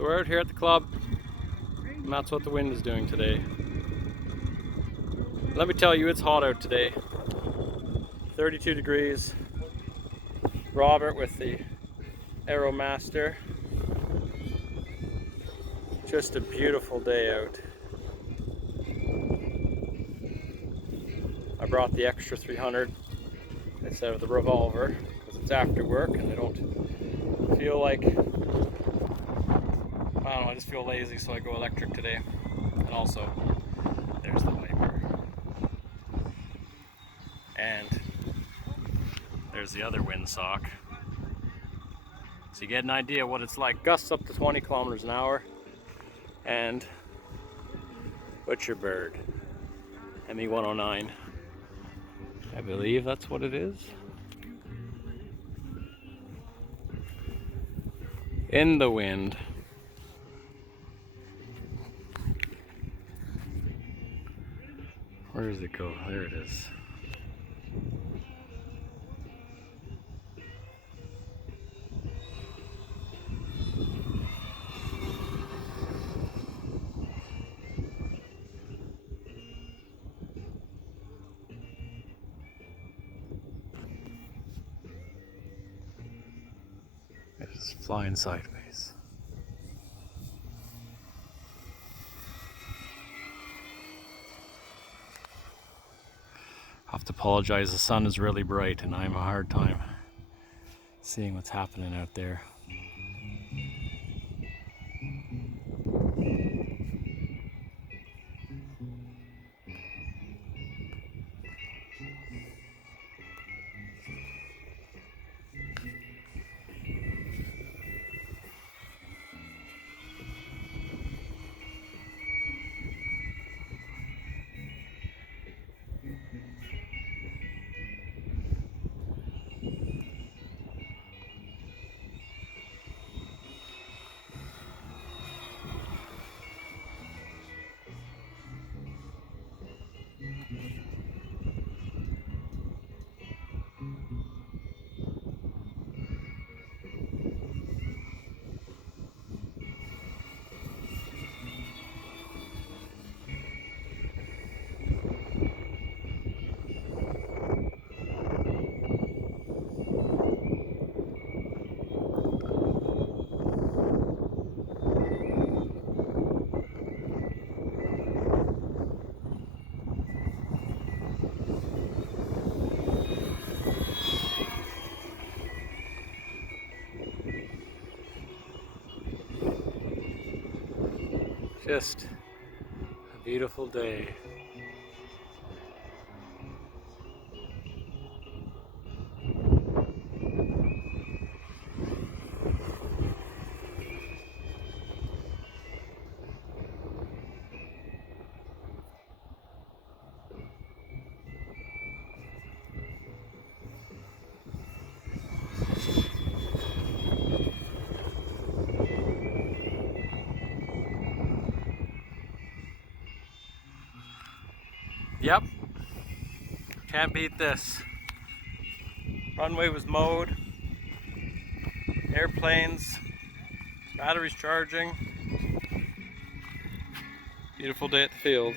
So we're out here at the club, and that's what the wind is doing today. Let me tell you, it's hot out today. 32 degrees. Robert with the Aeromaster. Just a beautiful day out. I brought the extra 300 instead of the revolver because it's after work and I don't feel like, I don't know, I just feel lazy, so I go electric today. And also, there's the Viper. And there's the other windsock. So you get an idea what it's like. Gusts up to 20 kilometers an hour. And Bucher Bird, ME109. I believe that's what it is. In the wind. Where does it go? There it is. It's flying sideways. I have to apologize, the sun is really bright and I have a hard time seeing what's happening out there. Just a beautiful day. Yep, can't beat this. Runway was mowed, airplanes, batteries charging. Beautiful day at the field.